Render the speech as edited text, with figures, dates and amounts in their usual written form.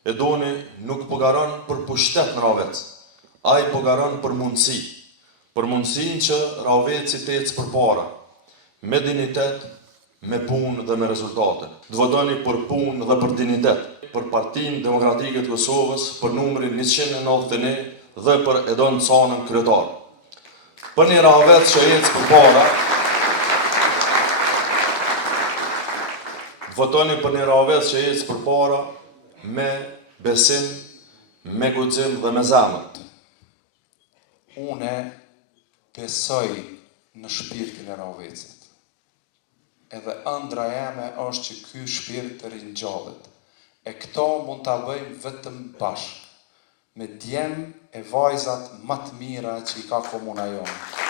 E doni nuk po garon për pushtet në Ravec, ai po garon për mundësi. Për mundësin që Raveci të ecë përpara, me dignitet, me punë dhe me rezultate. Të votoni për punë dhe për dignitet, për Partinë Demokratike të Kosovës, për numrin 191 dhe për Edon Canën kryetar. Për një Ravec që ecë përpara, votoni për një Ravec që ecë përpara me besim, me guxim dhe me zemër. Une besoj në shpirtin e Ravecit. Edhe ëndra jeme është që ky shpirt të ringjallet. E këto mund ta bëjmë vetëm bashkë, me djem e vajzat më të mira që i ka komuna jonë.